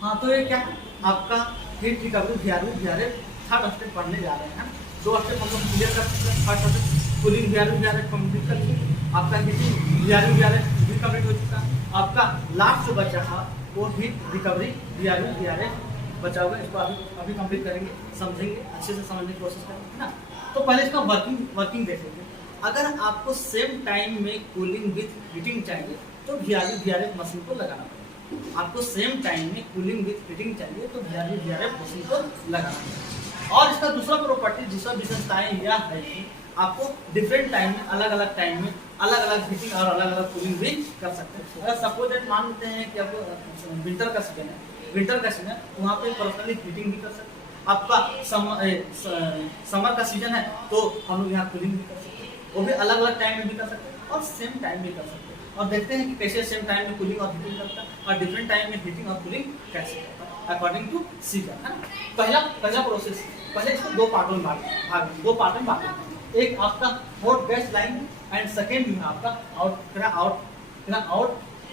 हाँ, तो ये क्या है आपका heat recovery VRF third step पढ़ने जा रहे हैं। 2 स्टेप हम लोग क्लियर कर चुके हैं। First step cooling VRF complete कर चुके, आपका हीटिंग वीआरएफ भी कंप्लीट हो चुका। आपका लास्ट जो बचा था वो हीट रिकवरी वीआरएफ बचा हुआ है। इसको अभी कंप्लीट करेंगे, समझेंगे, अच्छे से समझने की कोशिश करेंगे, है ना। तो पहले इसका वर्किंग देखेंगे। अगर आपको सेम टाइम में कूलिंग विथ हीटिंग चाहिए तो वीआरएफ मशीन को लगाना पड़ेगा। आपको सेम टाइम में कूलिंग विथ हीटिंग चाहिए तो वीआरएफ मशीन को लगाना पड़ेगा। और इसका दूसरा प्रॉपर्टी, दूसरा विशेषताएं यह है कि आपको डिफरेंट टाइम में, अलग अलग टाइम में अलग अलग हीटिंग और अलग अलग कूलिंग भी कर सकते हैं। अगर सपोज दैट मान लेते हैं कि आपको विंटर का सीजन है, वहाँ पे पर्सनली हीटिंग भी कर सकते हैं। आपका समर का सीजन है तो हम लोग यहाँ कूलिंग भी कर सकते हैं, वो भी अलग अलग टाइम में भी कर सकते हैं और सेम टाइम भी कर सकते हैं। और देखते हैं कि कैसे सेम टाइम में कूलिंग और हीटिंग करता है और डिफरेंट टाइम में हीटिंग और कूलिंग कैसे करता है अकॉर्डिंग टू सीजन, है ना। पहला प्रोसेस, पहले इसको 2 पार्टों में भाग दें। एक आपका hot gas line and second में आपका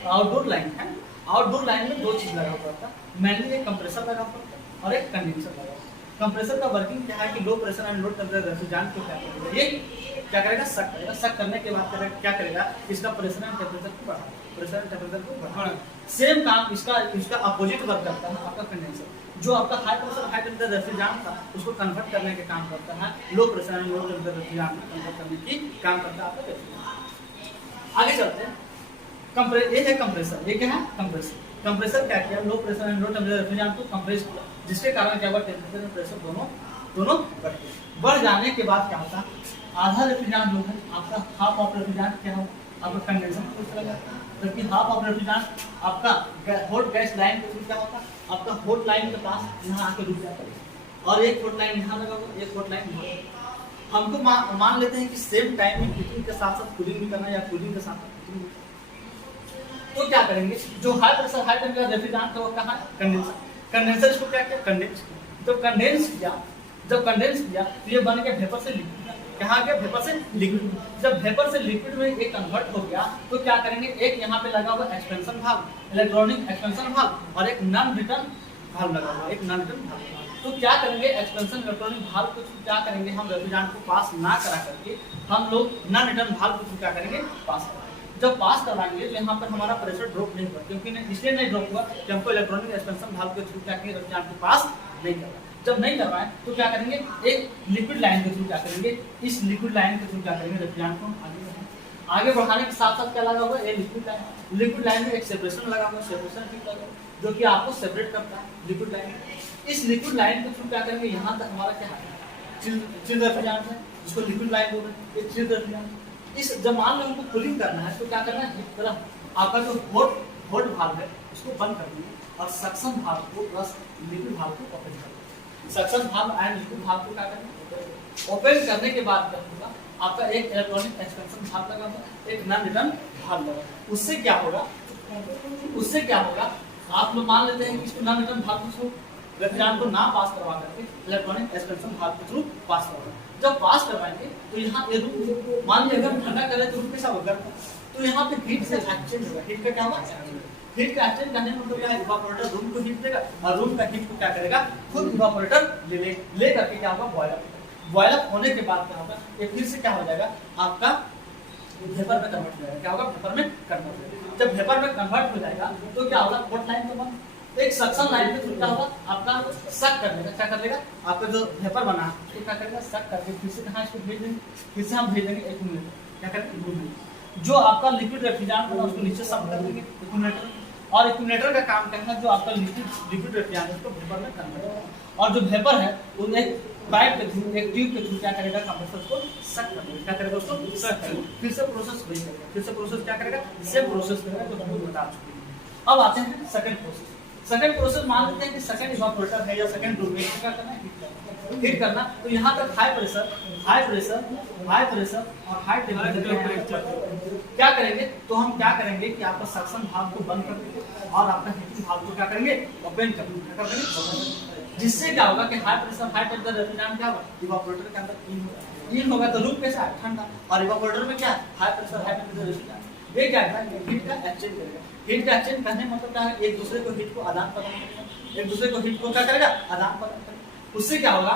आउटडोर लाइन है। आउटडोर लाइन में 2 चीज लगा हुआ था, मेनली एक कंप्रेसर लगा हुआ था और एक कंडेंसर लगा हुआ। कंप्रेसर का वर्किंग क्या है कि low pressure and low temperature refrigerant को क्या करेगा, ये क्या करेगा, सक करेगा। सक करने के बाद क्या करेगा, इसका प्रेशर एंड टेम्परेचर को बढ़ाएगा। सेम काम इसका अपोजिट वर्क करता है आपका कंडेंसर, जो आपका high pressure high temperature refrigerant था उसको कन्वर्ट करने के काम करता है, low pressure and low temperature refrigerant को कन्वर्ट करने की काम करता है आपका रेफ्रिजरेंट। आगे चलते हैं। ये है कंप्रेसर, ये क्या है कंप्रेसर क्या किया, low pressure and low temperature refrigerant को कंप्रेस किया, जिसके कारण क्या हुआ, टेम्परेचर और प्रेशर दोनों बढ़ जाने के बाद क्या होता है, आधा रेफ्रिजरेंट जो है आपका हाफ ऑफ रेफ्रिजरेंट क्या होगा, आपका कंडेंसर में चला जाता है, जबकि हाफ ऑफ रेफ्रिजरेंट आपका हॉट गैस लाइन के थ्रू क्या होता है, आपका हॉट लाइन के पास यहाँ आके रुक जाता है और एक हॉट लाइन यहाँ लगा हुआ, एक हॉट लाइन यहाँ। हमको मान लेते हैं कि सेम टाइम में हीटिंग के साथ साथ कूलिंग भी करना है या कूलिंग के साथ साथ हीटिंग, तो क्या करेंगे, जो high pressure high temperature refrigerant है वो कहाँ, कंडेंसर इसको क्या किया, कंडेंस किया। जब कंडेंस किया तो ये बन गया वेपर से लिक्विड। कहाँ गया, वेपर से लिक्विड। जब वेपर से लिक्विड में एक कन्वर्ट हो गया तो क्या करेंगे, एक यहाँ पे लगा हुआ expansion valve, electronic expansion valve, और एक नॉन रिटर्न वाल्व लगा हुआ, एक नॉन रिटर्न वाल्व। तो क्या करेंगे, एक्सपेंशन इलेक्ट्रॉनिक वाल्व को क्या करेंगे, हम रेफ्रिजरेंट को पास ना करा करके हम लोग नॉन रिटर्न वाल्व को क्या करेंगे, पास कराएंगे। जब पास कराएंगे तो यहाँ पर हमारा प्रेशर ड्रॉप नहीं हुआ, क्योंकि इसलिए नहीं ड्रॉप हुआ कि हमको इलेक्ट्रॉनिक एक्सपेंशन वाल्व के थ्रू क्या करेंगे, रेफ्रिजरेंट को पास नहीं करवाएं। जब नहीं करवाएं तो क्या करेंगे, एक लिक्विड लाइन के थ्रू क्या करेंगे, इस लिक्विड लाइन के थ्रू क्या करेंगे, रेफ्रिजरेंट को आगे बढ़ाने के साथ साथ क्या लगा हुआ है, लिक्विड लाइन में एक सेपरेशन लगा हुआ है, सेपरेशन टिप लगा हुआ है जो कि आपको सेपरेट करता है लिक्विड लाइन। इस लिक्विड लाइन के थ्रू क्या करेंगे, यहाँ तक हमारा क्या है, चिल्ड रेफ्रिजरेंट है, जिसको लिक्विड लाइन बोल रहे हैं, ये चिल्ड रेफ्रिजरेंट। इस जब मान लो हमको कूलिंग करना है तो क्या करना है, एक तरफ आपका जो हॉट वाल्व है उसको बंद कर देंगे और सक्शन वाल्व को प्लस लिक्विड वाल्व को ओपन कर देंगे। Suction valve and liquid valve को क्या करेंगे, ओपन करने के बाद क्या होगा, आपका एक इलेक्ट्रॉनिक एक्सपेंशन वाल्व लगा होगा, एक नॉन रिटर्न वाल्व लगा। उससे क्या होगा, आप लोग मान लेते हैं कि इसको नॉन रिटर्न वाल्व को रेफ्रिजरेंट को ना पास करवा करके इलेक्ट्रॉनिक एक्सपेंशन वाल्व के थ्रू पास करवाएंगे। जब पास करवाएंगे तो यहाँ ये रूम, मान लीजिए अगर ठंडा करें तो रूम कैसा होगा, तो यहाँ पे हीट से एक्सचेंज होगा। हीट का क्या होगा, हीट का एक्सचेंज करने मतलब क्या है, इवापोरेटर रूम को हीट देगा और रूम का हीट को क्या करेगा, खुद इवापोरेटर ले करके क्या होगा, बॉयल अप होने के बाद क्या होगा, ये फिर से क्या हो जाएगा, आपका वेपर में कन्वर्ट हो जाएगा। क्या होगा, वेपर में कन्वर्ट हो जाएगा। जब वेपर में कन्वर्ट हो जाएगा तो क्या होगा, हॉट लाइन तो बंद, एक सक्शन लाइन के थ्रू क्या होगा, आपका सक कर लेगा, क्या कर लेगा, आपका जो वेपर बना तो क्या करेगा, सक करके फिर से कहाँ इसको भेज देंगे, फिर से हम भेज देंगे एक्यूमुलेटर, क्या करेंगे, एक्यूमुलेटर। जो आपका लिक्विड रेफ्रिजरेंट होगा उसको नीचे सम कर देंगे एक्यूमुलेटर, और एक्यूमुलेटर का काम क्या है, जो आपका लिक्विड रेफ्रिजरेंट है उसको वेपर में कन्वर्ट करेगा। और जो वेपर है वो एक पाइप के थ्रू, एक ट्यूब के थ्रू क्या करेगा, कंप्रेसर को सक कर देगा, क्या करेगा, उसको सक करेगा, फिर से प्रोसेस वही करेगा, फिर से प्रोसेस क्या करेगा, सेम प्रोसेस करेगा जो हम बता चुके हैं। अब आते हैं सेकंड प्रोसेस। सेकंड प्रोसेस मान लेते हैं कि सेकंड इवापोरेटर है या सेकंड रूम में क्या करना है, हीट करना। तो यहाँ तक हाई प्रेशर और हाई टेम्परेचर क्या करेंगे, तो हम क्या करेंगे कि आपका सक्शन वाल्व को बंद कर देंगे और आपका हीटिंग वाल्व को क्या करेंगे, ओपन कर देंगे। जिससे क्या होगा कि high pressure high temperature refrigerant क्या होगा, इवापोरेटर के अंदर इन होगा तो रूम कैसा है, ठंडा, और इवापोरेटर में क्या है, high pressure high temperature refrigerant. ये क्या है, हीट का एक्सचेंज करेगा। हीट का एक्सचेंज करने मतलब क्या है, एक दूसरे को हीट को आदान प्रदान करेगा, एक दूसरे को हीट को क्या करेगा, आदान प्रदान करेगा। उससे क्या होगा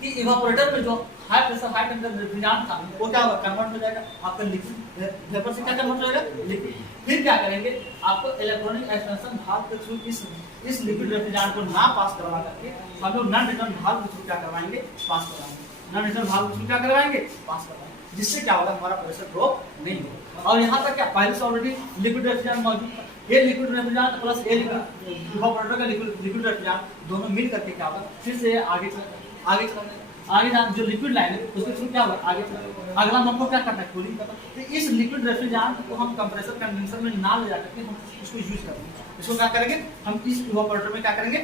कि इवापोरेटर में जो high pressure high temperature refrigerant था वो क्या होगा, कन्वर्ट हो जाएगा आपका लिक्विड वेपर से क्या कन्वर्ट हो जाएगा, लिक्विड। फिर क्या करेंगे, आपको इलेक्ट्रॉनिक एक्सपेंशन भाग के थ्रू इस लिक्विड रेफ्रिजरेंट को ना पास करवा करके हम लोग नॉन रिटर्न भाग के थ्रू क्या करवाएंगे, पास करवाएंगे, नॉन रिटर्न भाग के थ्रू क्या करवाएंगे, पास करवाएंगे, जिससे क्या होगा, हमारा प्रेशर ड्रॉप नहीं होगा। और यहाँ तक क्या पहले से ऑलरेडी लिक्विड रेफ्रिजरेंट मौजूद था, ये लिक्विड रेफ्रिजरेंट प्लस ये इवापोरेटर का लिक्विड रेफ्रिजरेंट दोनों मिल करके क्या होगा, फिर से आगे चला आगे जो लिक्विड लाइन है उसके थ्रू क्या होगा, आगे चला। अगला हमको क्या करना है, कूलिंग करना है। तो इस लिक्विड रेफ्रिजरेंट को हम कंप्रेसर कंडेंसर में ना ले जाकर के हम इसको यूज करेंगे। इसको क्या करेंगे, हम इस इवापोरेटर में क्या करेंगे,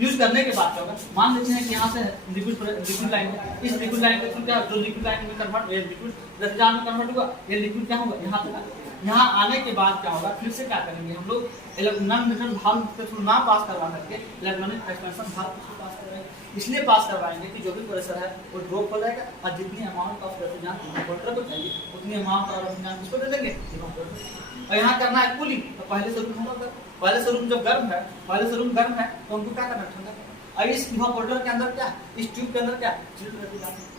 यूज करने के बाद क्या होगा, मान लेते हैं कि यहाँ से लिक्विड लाइन है, इस लिक्विड लाइन के थ्रू क्या, जो लिक्विड लाइन में कन्वर्ट लिक्विड रेफ्रिजरेंट में कन्वर्ट होगा, ये लिक्विड क्या होगा, यहाँ तक। यहाँ आने के बाद क्या होगा, फिर से क्या करेंगे, हम लोग नॉन रिटर्न भाल्व के थ्रू ना पास करवा करके इलेक्ट्रॉनिक एक्सपेंशन भाल्व के थ्रू पास करवाएंगे। इसलिए पास करवाएंगे कि जो भी प्रेशर है वो ड्रॉप हो जाएगा और जितनी अमाउंट ऑफ रेफ्रिजरेंट इवापोरेटर को चाहिए उतनी अमाउंट ऑफ रेफ्रिजरेंट किसको दे देंगे, इवापोरेटर। और यहाँ करना है कूलिंग, तो पहले से रूम होगा, पहले से रूम जब गर्म है, पहले से रूम गर्म है तो हमको क्या करना है, ठंडा करना। और इस इवापोरेटर के अंदर क्या, इस ट्यूब के अंदर क्या,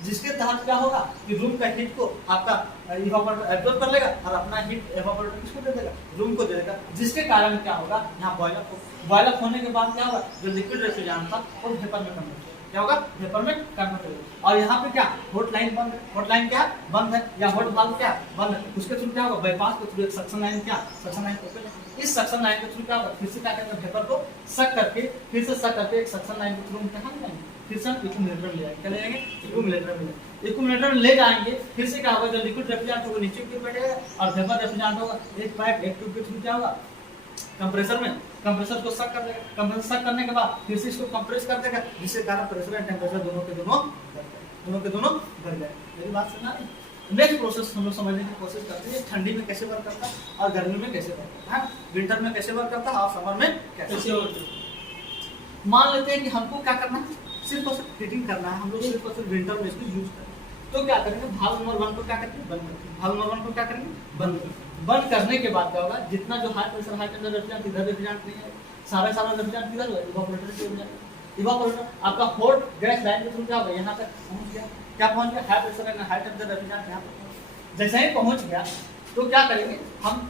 जिसके तहत क्या होगा कि रूम का हीट को आपका इवापोरेटर एब्जॉर्ब कर लेगा और अपना हीट इवापोरेटर किसको दे देगा, रूम को दे देगा, जिसके कारण क्या होगा, यहाँ बॉयल अप होने के बाद क्या होगा, जो लिक्विड रेफ्रिजरेंट था वो वेपर में कन्वर्ट क्या होगा, वेपर में कन्वर्ट होगा। और यहाँ पे क्या, हॉट लाइन बंद है, हॉट लाइन क्या बंद है, या हॉट वाल्व क्या बंद है, उसके थ्रू क्या होगा, बाईपास के थ्रू एक सक्शन लाइन क्या, सक्शन लाइन ओपन है। इस सक्शन लाइन के थ्रू क्या होगा, फिर से क्या करेंगे, वेपर को सक करके फिर से सक करके एक सक्शन लाइन के थ्रू हम कहाँ ले जाएंगे, फिर से हम इक्यूमुलेटर में ले जाएंगे, क्या ले जाएंगे, इक्यूमुलेटर में ले जाएंगे। फिर से क्या होगा, जो लिक्विड रेफ्रिजरेंट होगा नीचे की बैठेगा और वेपर रेफ्रिजरेंट होगा एक पाइप एक ट्यूब के थ्रू क्या होगा, कंप्रेसर में, कंप्रेसर को सक कर देगा, कंप्रेसर सक करने के बाद फिर से इसको कंप्रेस कर देगा, जिससे कारण प्रेशर एंड टेंपरेचर दोनों के दोनों बढ़ जाए। मेरी बात सुना नहीं। नेक्स्ट प्रोसेस हम लोग समझने की कोशिश करते हैं, ठंडी में कैसे वर्क करता है और गर्मी में कैसे वर्क करता है, विंटर में कैसे वर्क करता है और समर में कैसे वर्क करता है। मान लेते हैं कि हमको क्या करना है, सिर्फ और सिर्फ हीटिंग करना है, हम लोग सिर्फ और सिर्फ विंटर में इसको यूज करें, तो क्या करेंगे, भाग नंबर 1 को क्या करेंगे, बंद करेंगे, भाग नंबर 1 को क्या करेंगे, बंद करेंगे। बंद करने के बाद क्या होगा, जितना जो high pressure high temperature refrigerant इधर रेफ्रिजरेंट नहीं है, सारा रेफ्रिजरेंट किधर होगा, इवापोरेटर से हो जाएगा। इवापोरेटर आपका हॉट गैस लाइन के थ्रू क्या होगा, यहाँ तक पहुंच गया, क्या पहुंच गया, high pressure and high temperature refrigerant यहाँ तक जैसे ही पहुंच गया तो क्या करेंगे, हम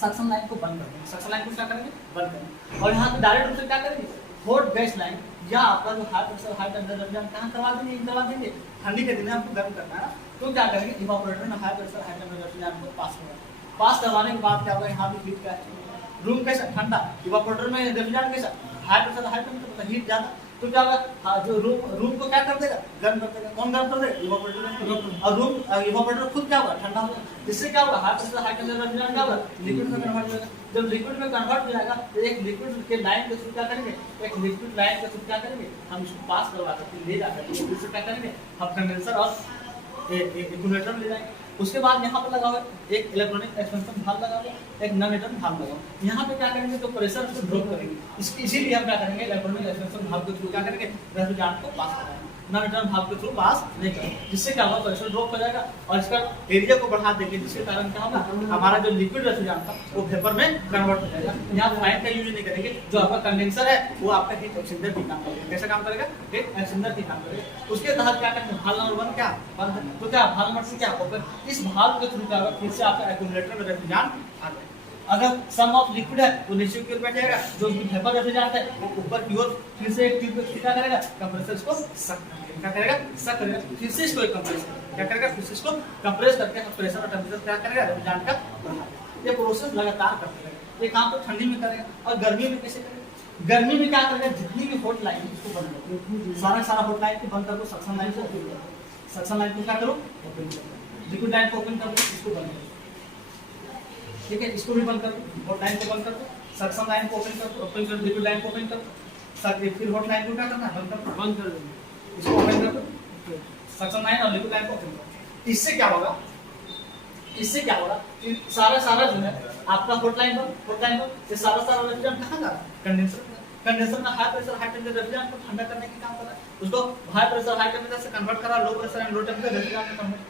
सक्शन लाइन को बंद करेंगे, सक्शन लाइन को क्या करेंगे, बंद करेंगे। और यहाँ पे डायरेक्ट रूप से क्या करेंगे, हॉट गैस लाइन या आपका जो high pressure high temperature refrigerant कहाँ करवा देंगे, ठंडी के दिन हमको गर्म करना है, तो क्या करेंगे, इवापोरेटर में high pressure high temperature refrigerant को पास करवाने के बाद क्या होगा, यहाँ भी हीट का रूम कैसा ठंडा, इवापोरेटर में रेफ्रिजरेंट कैसा high pressure high temperature heat ज्यादा, तो क्या होगा, जो रूम को क्या कर देगा, गर्म कर देगा। कौन गर्म कर देगा, इवापोरेटर। और रूम इवापोरेटर खुद क्या होगा, ठंडा होगा, जिससे क्या होगा, high pressure high temperature refrigerant क्या होगा, लिक्विड में कन्वर्ट हो जाएगा। जब लिक्विड में कन्वर्ट हो जाएगा तो एक लिक्विड के लाइन के थ्रू क्या करेंगे, एक लिक्विड लाइन के थ्रू क्या करेंगे, हम इसको पास करवा करके ले जाकर फिर से क्या करेंगे, हम कंडेंसर और इक्यूमुलेटर में ले जाएंगे। उसके बाद यहाँ पर लगा हुआ एक इलेक्ट्रॉनिक एक्सपेंशन भाल्व लगा हुआ, एक नॉन रिटर्न भाल्व लगा हुआ। यहाँ पे क्या करेंगे, तो प्रेशर को ड्रॉप करेंगे, इसीलिए हम क्या करेंगे, इलेक्ट्रॉनिक एक्सपेंशन भाल्व के थ्रू क्या करेंगे, रेफ्रिजरेंट को पास कराएंगे, नॉन रिटर्न भाल्व के थ्रू पास नहीं करेंगे, जिससे क्या होगा, प्रेशर ड्रॉप हो जाएगा और इसका एरिया को बढ़ा देंगे, जिसके कारण क्या होगा, हमारा जो लिक्विड रेफ्रिजरेंट था वो वेपर में कन्वर्ट हो जाएगा। यहाँ फैन का यूज नहीं करेंगे, जो आपका कंडेंसर है वो आपका हीट एक्सचेंजर भी काम करेगा। कैसा काम करेगा, हीट एक्सचेंजर भी काम करेगा। उसके तहत क्या करेंगे, भाल्व नंबर 1 क्या बंद है, तो क्या भाल्व नंबर 2 क्या ओपन, इस भाल्व के थ्रू क्या होगा, फिर से आपका एक्यूमुलेटर में रेफ्रिजरेंट आ जाएगा। अगर सम ऑफ लिक्विड है वो नीचे की ओर बैठ जाएगा, जो वेपर रेफ्रिजरेंट है वो ऊपर की ओर फिर से एक ट्यूब पे क्या करेगा, कंप्रेसर इसको सक करेगा, क्या करेगा, सक करेगा, फिर से इसको कंप्रेस क्या करेगा, फिर से इसको कंप्रेस करके प्रेशर और टेंपरेचर क्या करेगा, रेफ्रिजरेंट का बढ़ाएगा। ये प्रोसेस लगातार करते रहेगा। ये काम तो ठंडी में करेगा और गर्मी में कैसे करेगा, गर्मी में क्या करेगा, जितनी भी हॉट लाइन उसको बंद करो, सारा हॉट लाइन को बंद कर दो, सक्शन लाइन को ओपन करो, सक्शन लाइन को क्या करो, ओपन करो, लिक्विड लाइन को ओपन कर दो, इसको बंद करो, ठीक है, इसको भी बंद कर दो, हॉट लाइन को बंद कर दो, सक्शन लाइन को ओपन कर दो, ओपन कर लिक्विड लाइन को ओपन कर दो, फिर हॉट लाइन को क्या करना है, बंद कर दो, इसको ओपन कर दो, सक्शन लाइन और लिक्विड लाइन को ओपन कर दो। इससे क्या होगा, कि सारा जो है आपका हॉट लाइन पर ये सारा रेफ्रिजरेंट कहाँ जा रहा है, कंडेंसर में high pressure high temperature refrigerant को ठंडा करने की काम कर रहा है, उसको हाई प्रेशर हाई टेंपरेचर से कन्वर्ट करा low pressure and low temperature refrigerant में कन्वर्ट।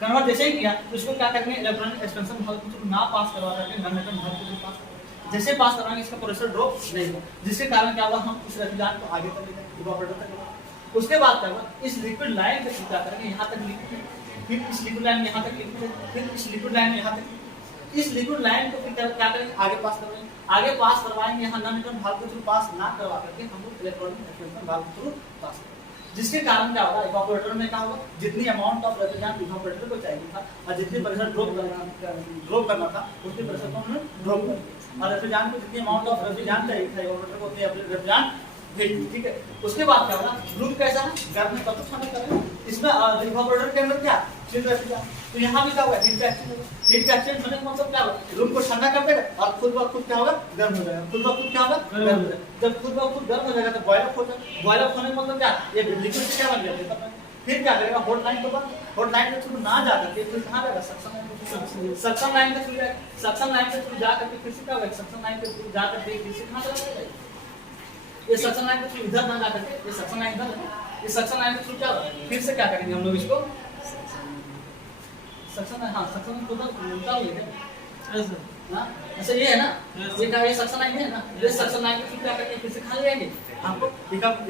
कन्वर्ट जैसे ही किया तो इसको क्या करेंगे, इलेक्ट्रॉनिक एक्सपेंशन वाल्व के थ्रू ना पास करवा करके नॉन रिटर्न वाल्व के थ्रू पास करेंगे। जैसे पास करवाएंगे इसका प्रेशर ड्रॉप नहीं होगा, जिसके कारण क्या होगा, हम इस रेफ्रिजरेंट को आगे तक ले जाएंगे, इवापोरेटर तक ले जाएंगे। उसके बाद क्या होगा, इस लिक्विड लाइन के थ्रू क्या करेंगे, यहाँ तक लिक्विड है, फिर इस लिक्विड लाइन में यहाँ तक लिक्विड है, फिर इस लिक्विड लाइन में यहाँ तक, इस लिक्विड लाइन को फिर क्या करेंगे, आगे पास करवाएंगे, आगे पास करवाएंगे, यहाँ नॉन रिटर्न वाल्व के थ्रू पास ना करवा करके हम लोग इलेक्ट्रॉनिक एक्सपेंशन वाल्व के थ्रू पास करेंगे। जिसके कारण क्या होगा, इवापोरेटर में क्या होगा, जितनी अमाउंट ऑफ रेफ्रिजरेंट इवापोरेटर को चाहिए था और जितनी प्रेशर ड्रॉप करना था उतनी प्रेशर को हमने ड्रॉप कर दिया, और रेफ्रिजरेंट को जितनी अमाउंट ऑफ रेफ्रिजरेंट चाहिए था इवापोरेटर को उतनी रेफ्रिजरेंट भेज दी। ठीक है, उसके बाद क्या होगा, रूम कैसा है, गर्म में कब तक ठंडा करेंगे, इसमें इवापोरेटर के अंदर क्या चिल्ड रेफ्रिजरेंट, तो यहाँ भी क्या होगा, हीट का एक्सचेंज होगा। हीट का एक्सचेंज होने का मतलब क्या होगा, रूम को ठंडा कर देगा और खुद ब खुद क्या होगा, गर्म हो जाएगा, खुद ब खुद क्या होगा, गर्म हो जाएगा। जब खुद ब खुद गर्म हो जाएगा तो बॉयल अप हो जाएगा, बॉयल अप होने का मतलब क्या, ये लिक्विड क्या बन गया, फिर क्या करेगा, हॉट लाइन को बंद, हॉट लाइन के थ्रू ना जा करके फिर कहाँ जाएगा, सक्शन लाइन के थ्रू, सक्शन लाइन के थ्रू जाएगा, सक्शन लाइन के थ्रू जा करके फिर से क्या होगा, सक्शन लाइन के थ्रू जा करके फिर से कहाँ जाएगा, ये सक्शन लाइन के थ्रू इधर ना जा करके ये सक्शन लाइन इधर है, ये सक्शन लाइन के थ्रू क्या होगा, फिर से क्या करेंगे हम लोग इसको सक्शन, हाँ सक्शन को उल्टा हो गया, हाँ ऐसा ये है ना, ये क्या, ये सक्शन लाइन है ना, ये सक्शन लाइन के थ्रू क्या करके फिर से कहाँ ले जाएंगे, आपको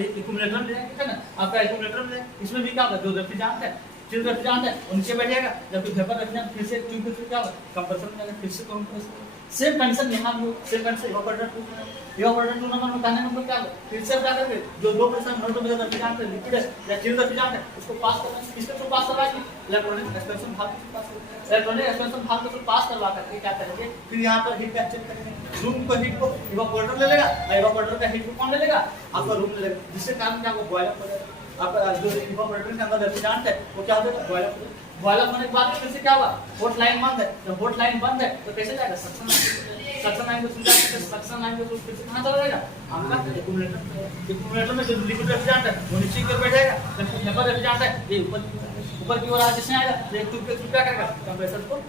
एक्यूमुलेटर में ले जाएंगे, है ना, आपका एक्यूमुलेटर में ले, इसमें भी क्या होगा, जो रेफ्रिजरेंट है, चिल्ड रेफ्रिजरेंट है वो नीचे बैठ जाएगा, जबकि वेपर रेफ्रिजरेंट फिर से ट्यूब के थ्रू क्या होगा, कंप्रेसर में जाएगा, फिर से कंप्रेसर। सेम कंडीशन यहाँ भी, सेम कंडीशन इवापोरेटर 2 में, इवापोरेटर 2 नंबर में कहने का मतलब क्या होगा, फिर से क्या करके जो 2% नॉन टॉपिकल रेफ्रिजरेंट है, लिक्विड है या चिल्ड रेफ्रिजरेंट है, उसको पास करना है, किसके थ्रू पास करवाएंगे, इलेक्ट्रॉनिक एक्सपेंशन वाल्व के थ्रू पास करेंगे, इलेक्ट्रॉनिक एक्सपेंशन वाल्व के थ्रू पास करवा करके क्या करेंगे, फिर यहाँ पर हीट एक्सचेंज करेंगे, रूम को हीट को इवापोरेटर ले लेगा और इवापोरेटर का हीट को कौन ले लेगा, आपका रूम ले लेगा, जिसके कारण क्या होगा, बॉयल अप हो जाएगा, आपका जो इवापोरेटर के अंदर रेफ्रिजरेंट है वो क्या हो जाएगा, बॉयल अप हो जाएगा, बॉयल अप होने के बाद फिर से क्या होगा, हॉट लाइन बंद है, जब हॉट लाइन बंद है तो कैसे जाएगा, सक्शन लाइन को सुविधा करके सक्शन लाइन को फिर से कहां चला जाएगा, आपका एक्यूमुलेटर में जो लिक्विड रेफ्रिजरेंट है वो नीचे की ओर बैठ जाएगा, जबकि वेपर रेफ्रिजरेंट है ये ऊपर की ओर आ जिसमें आएगा, तो एक ट्यूब के थ्रू क्या करेगा, कंप्रेसर को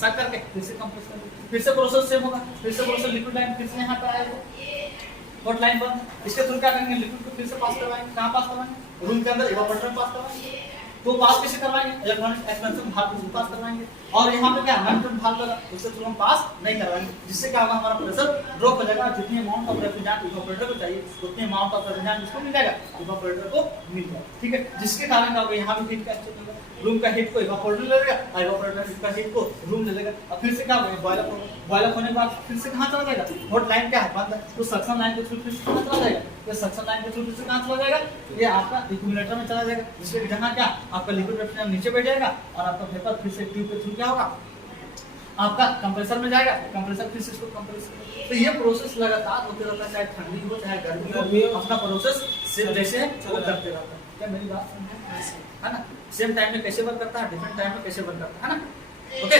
सक करके फिर से कंप्रेस करेगा, फिर से प्रोसेस सेम होगा, फिर से प्रोसेस लिक्विड लाइन फिर से यहां पे आएगा, हॉट लाइन बंद, इसके थ्रू क्या करेंगे, लिक्विड को फिर से पास करवाएंगे, कहां पास करवाएंगे, रूम के अंदर इवापोरेटर में पास करवाएंगे, तो पास कैसे करवाएंगे, इलेक्ट्रॉनिक एक्सपेंशन वाल्व के थ्रू पास करवाएंगे, और यहाँ पे क्या नॉन रिटर्न वाल्व लगा उससे थ्रू हम पास नहीं करवाएंगे, जिससे क्या होगा, हमारा प्रेशर ड्रॉप हो जाएगा, जितनी अमाउंट ऑफ रेफ्रिजरेंट इवापोरेटर को चाहिए उतनी अमाउंट ऑफ रेफ्रिजरेंट इसको मिल जाएगा, इवापोरेटर को मिल जाएगा। ठीक है, जिसके कारण क्या होगा, यहाँ भी हीट का एक्सचेंज होगा, रूम का हीट को इवापोरेटर ले लेगा और इवापोरेटर का हीट को रूम ले लेगा, और फिर से क्या होगा, बॉयल अप होगा, बॉयल अप होने के बाद फिर से कहाँ चला जाएगा, हॉट लाइन क्या है, बंद है, तो सक्शन लाइन के थ्रू फिर से कहाँ चला जाएगा, तो सक्शन लाइन के थ्रू फिर से कहाँ चला जाएगा, ये आपका एक्यूमुलेटर में चला जाएगा, जिसके जहाँ क्या आपका लिक्विड रेफ्रिजरेंट नीचे बैठ जाएगा और आपका वेपर फिर से ट्यूब के थ्रू क्या होगा, आपका कंप्रेसर में जाएगा, कंप्रेसर फिर से इसको कंप्रेस करेगा, तो ये प्रोसेस लगातार होते रहता है, चाहे ठंडी हो चाहे गर्मी हो, अपना प्रोसेस सेम जैसे है वो करते रहता है। क्या मेरी बात समझ है ना, सेम टाइम में कैसे वर्क करता है, डिफरेंट टाइम में कैसे वर्क करता है ना, ओके।